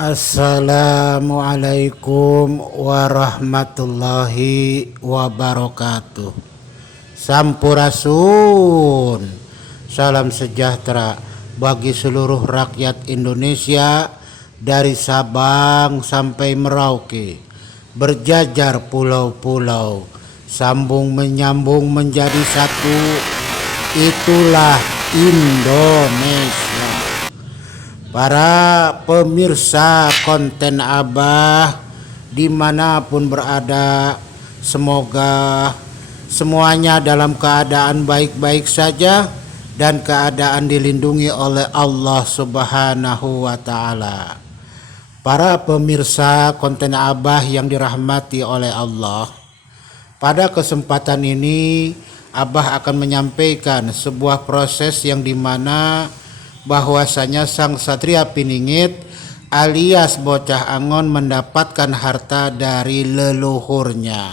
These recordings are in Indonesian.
Assalamualaikum warahmatullahi wabarakatuh. Sampurasun. Salam sejahtera bagi seluruh rakyat Indonesia dari Sabang sampai Merauke. Berjajar pulau-pulau, sambung menyambung menjadi satu. Itulah Indonesia. Para pemirsa konten Abah dimanapun berada, semoga semuanya dalam keadaan baik-baik saja dan keadaan dilindungi oleh Allah Subhanahu wa Ta'ala. Para pemirsa konten Abah yang dirahmati oleh Allah, pada kesempatan ini Abah akan menyampaikan sebuah proses yang dimana bahwasanya Sang Satria Piningit alias Bocah Angon mendapatkan harta dari leluhurnya.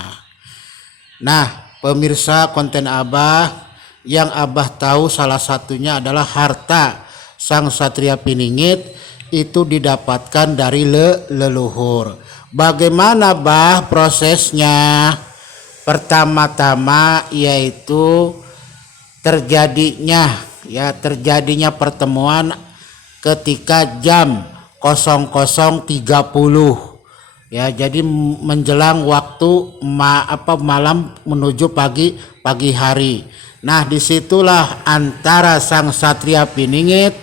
Nah, pemirsa konten Abah, yang Abah tahu salah satunya adalah harta Sang Satria Piningit itu didapatkan dari leluhur. Bagaimana Bah prosesnya? Pertama-tama yaitu terjadinya pertemuan ketika jam 00.30 ya, jadi menjelang waktu malam menuju pagi hari. Nah, disitulah antara Sang Satria Piningit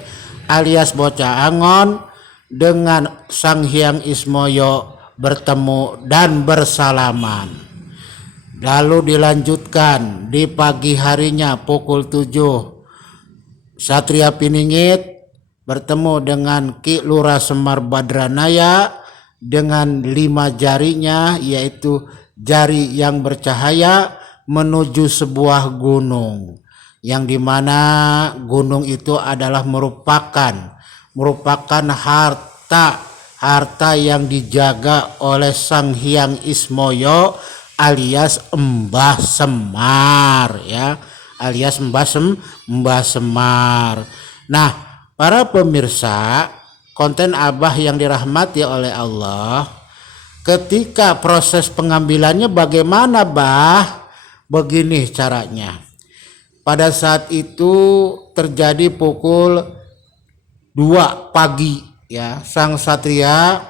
alias Bocah Angon dengan Sang Hyang Ismoyo bertemu dan bersalaman. Lalu dilanjutkan di pagi harinya pukul 7. Satria Piningit bertemu dengan Ki Lurah Semar Badranaya dengan 5 jarinya, yaitu jari yang bercahaya menuju sebuah gunung, yang dimana gunung itu adalah merupakan harta yang dijaga oleh Sang Hyang Ismoyo alias Mbah Semar ya, alias Mbah Semar. Nah, para pemirsa konten Abah yang dirahmati oleh Allah, ketika proses pengambilannya bagaimana Bah? Begini caranya. Pada saat itu terjadi pukul 2 pagi ya, Sang Satria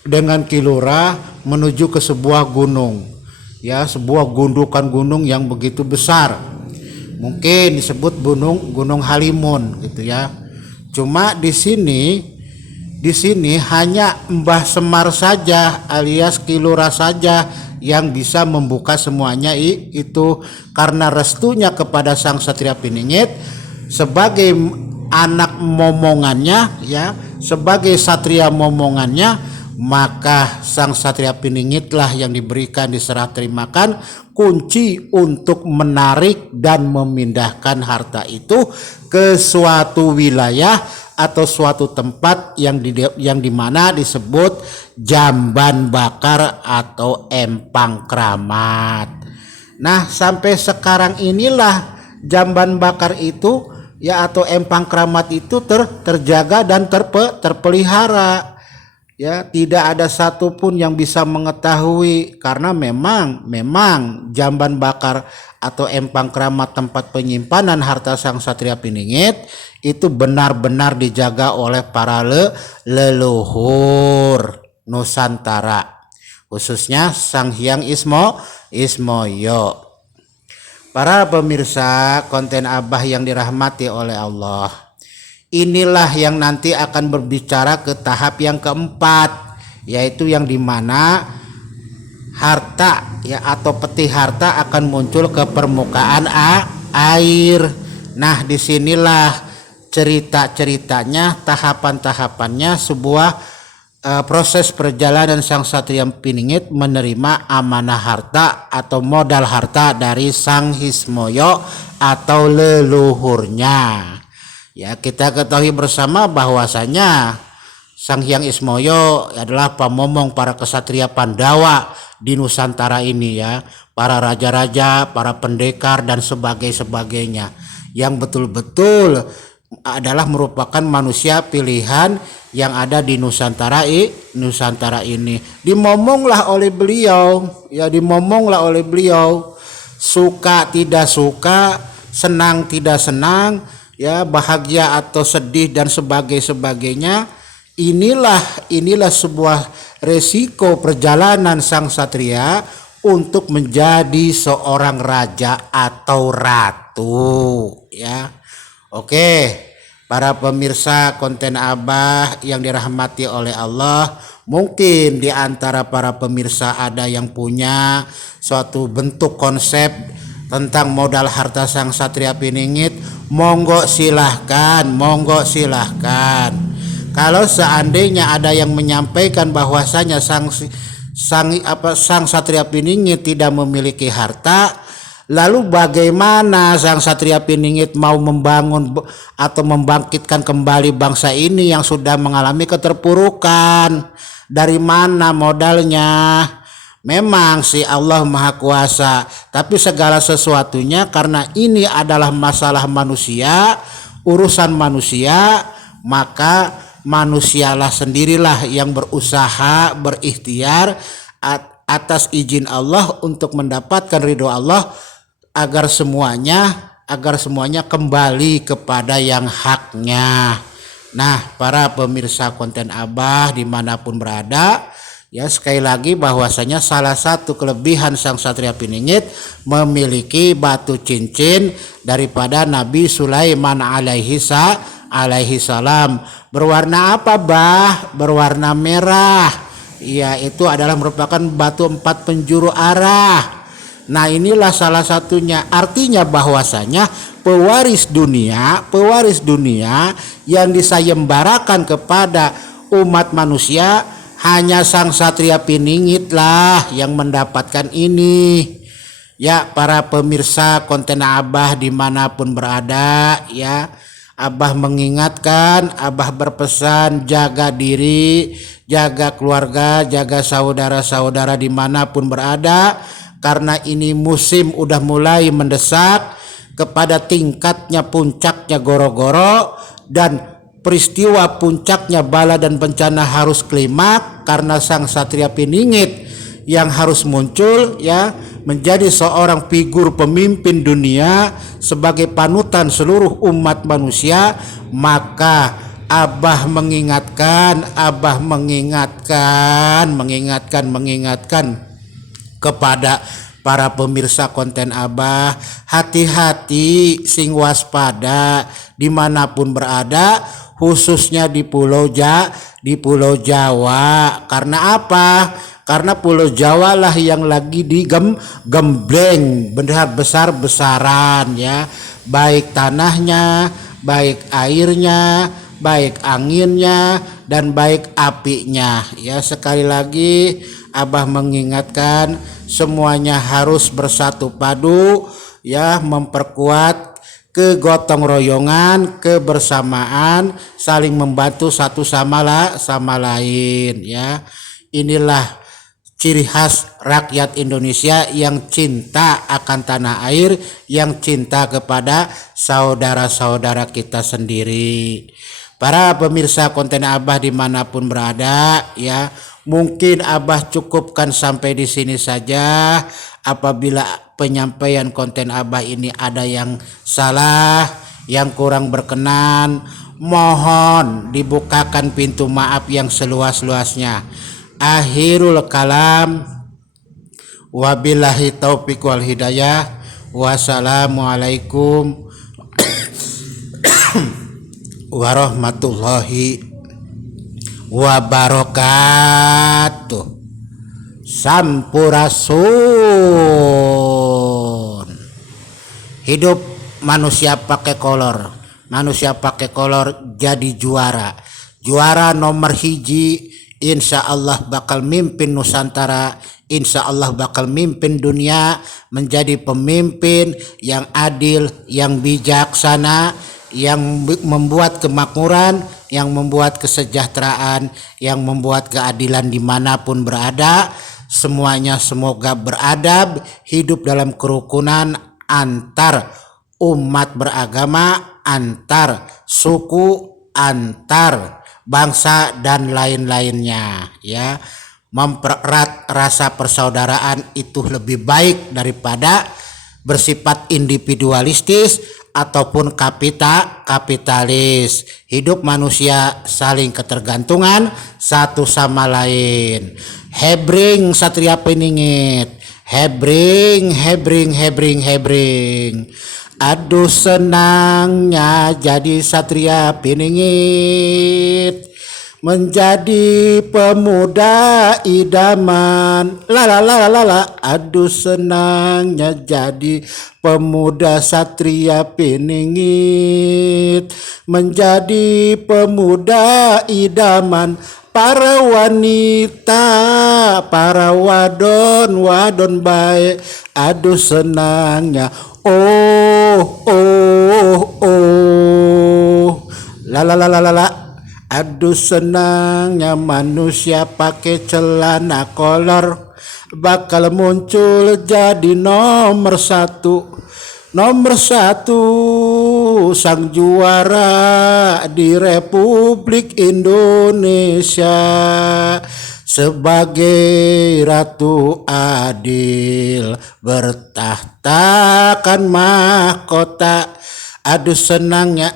dengan Ki Lurah menuju ke sebuah gunung ya, sebuah gundukan gunung yang begitu besar, mungkin disebut Gunung Halimun gitu ya. Cuma di sini hanya Mbah Semar saja alias Ki Lurah saja yang bisa membuka semuanya itu, karena restunya kepada Sang Satria Piningit sebagai anak momongannya ya, sebagai satria momongannya. Maka Sang Satria Piningitlah yang diserah terimakan kunci untuk menarik dan memindahkan harta itu ke suatu wilayah atau suatu tempat yang dimana disebut Jamban Bakar atau Empang Kramat. Nah, sampai sekarang inilah Jamban Bakar itu ya atau Empang Kramat itu terjaga dan terpelihara. Ya, tidak ada satupun yang bisa mengetahui, karena memang Jamban Bakar atau Empang Kramat tempat penyimpanan harta Sang Satria Piningit itu benar-benar dijaga oleh para leluhur Nusantara, khususnya Sang Hyang Ismoyo. Para pemirsa konten Abah yang dirahmati oleh Allah, inilah yang nanti akan berbicara ke tahap yang keempat, yaitu yang dimana harta ya atau peti harta akan muncul ke permukaan air. Nah, disinilah cerita-ceritanya, tahapan-tahapannya sebuah proses perjalanan Sang Satria Piningit menerima amanah harta atau modal harta dari Sang Hismoyo atau leluhurnya. Ya, kita ketahui bersama bahwasanya Sang Hyang Ismoyo adalah pamomong para kesatria Pandawa di Nusantara ini ya, para raja-raja, para pendekar dan sebagainya yang betul-betul adalah merupakan manusia pilihan yang ada di Nusantara ini. Dimomonglah oleh beliau, ya dimomonglah oleh beliau. Suka tidak suka, senang tidak senang, ya bahagia atau sedih dan sebagainya. Inilah sebuah resiko perjalanan sang satria untuk menjadi seorang raja atau ratu, ya. Oke, para pemirsa konten Abah yang dirahmati oleh Allah, mungkin di antara para pemirsa ada yang punya suatu bentuk konsep tentang modal harta sang satria piningit. Monggo silahkan. Kalau seandainya ada yang menyampaikan bahwasanya sang satria piningit tidak memiliki harta, lalu bagaimana sang satria piningit mau membangun atau membangkitkan kembali bangsa ini yang sudah mengalami keterpurukan? Dari mana modalnya? Memang si Allah Maha Kuasa, tapi segala sesuatunya karena ini adalah masalah manusia, urusan manusia, maka manusialah sendirilah yang berusaha, berikhtiar atas izin Allah untuk mendapatkan ridho Allah, agar semuanya kembali kepada yang haknya. Nah, para pemirsa konten Abah dimanapun berada, ya sekali lagi bahwasanya salah satu kelebihan sang satria piningit memiliki batu cincin daripada Nabi Sulaiman alaihi salam. Berwarna apa, Bah? Berwarna merah. Ya, itu adalah merupakan batu 4 penjuru arah. Nah, inilah salah satunya, artinya bahwasanya pewaris dunia yang disayembarakan kepada umat manusia hanya sang satria piningit lah yang mendapatkan ini. Ya, para pemirsa konten Abah dimanapun berada, ya Abah mengingatkan, Abah berpesan, jaga diri, jaga keluarga, jaga saudara-saudara dimanapun berada. Karena ini musim udah mulai mendesak kepada tingkatnya puncaknya goro-goro, dan peristiwa puncaknya bala dan bencana harus klimak, karena sang satria piningit yang harus muncul, ya menjadi seorang figur pemimpin dunia sebagai panutan seluruh umat manusia. Maka Abah mengingatkan kepada para pemirsa konten Abah, hati-hati, sing waspada dimanapun berada, khususnya di Pulau Jawa. Karena apa? Karena Pulau Jawa lah yang lagi digembleng besar-besaran, ya, baik tanahnya, baik airnya, baik anginnya, dan baik apinya. Ya, sekali lagi Abah mengingatkan semuanya harus bersatu padu, ya, memperkuat kegotong royongan, kebersamaan, saling membantu satu sama lain, ya. Inilah ciri khas rakyat Indonesia yang cinta akan tanah air, yang cinta kepada saudara-saudara kita sendiri. Para pemirsa konten Abah dimanapun berada, ya, mungkin Abah cukupkan sampai di sini saja. Apabila penyampaian konten Abah ini ada yang salah, yang kurang berkenan, mohon dibukakan pintu maaf yang seluas-luasnya. Akhirul kalam, wabillahi taufiq wal hidayah. Wassalamualaikum warahmatullahi wabarakatuh. Sampurasun. Hidup manusia pakai kolor. Manusia pakai kolor jadi juara. Juara nomor hiji, insya Allah bakal mimpin Nusantara, insya Allah bakal mimpin dunia, menjadi pemimpin yang adil, yang bijaksana, yang membuat kemakmuran, yang membuat kesejahteraan, yang membuat keadilan dimanapun berada. Semuanya semoga beradab, hidup dalam kerukunan antar umat beragama, antar suku, antar bangsa dan lain-lainnya ya. Mempererat rasa persaudaraan itu lebih baik daripada bersifat individualistis ataupun kapitalis. Hidup manusia saling ketergantungan satu sama lain. Hebring Satria Piningit, hebring. Aduh senangnya jadi Satria Piningit, menjadi pemuda idaman. Aduh senangnya jadi pemuda Satria Piningit, menjadi pemuda idaman para wanita, para wadon baik. Aduh senangnya aduh senangnya manusia pakai celana kolor, bakal muncul jadi nomor satu sang juara di Republik Indonesia, sebagai ratu adil bertahtakan mahkota. Aduh senangnya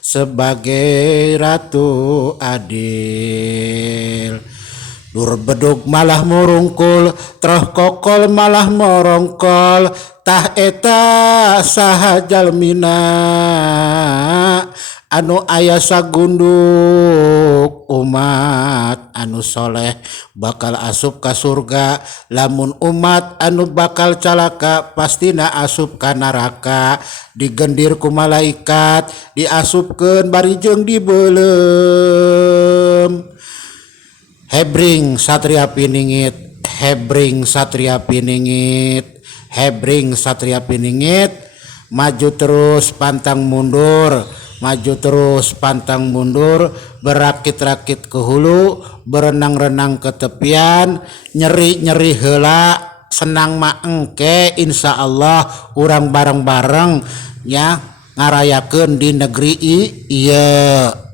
sebagai ratu adil. Dur bedug malah murungkul, troh kokol malah morongkol, tah eta saha jalmina anu aya sagunduk umat anu soleh bakal asup ka surga, lamun umat anu bakal calaka pastina asup ka neraka. Digendir ku malaikat diasupkeun barijeng dibeulem. Hebring Satria Piningit, maju terus pantang mundur, berakit-rakit ke hulu, berenang-renang ke tepian, nyeri-nyeri heula, senang mah engke, insya Allah urang bareng-bareng ya ngarayakeun di negeri ieu.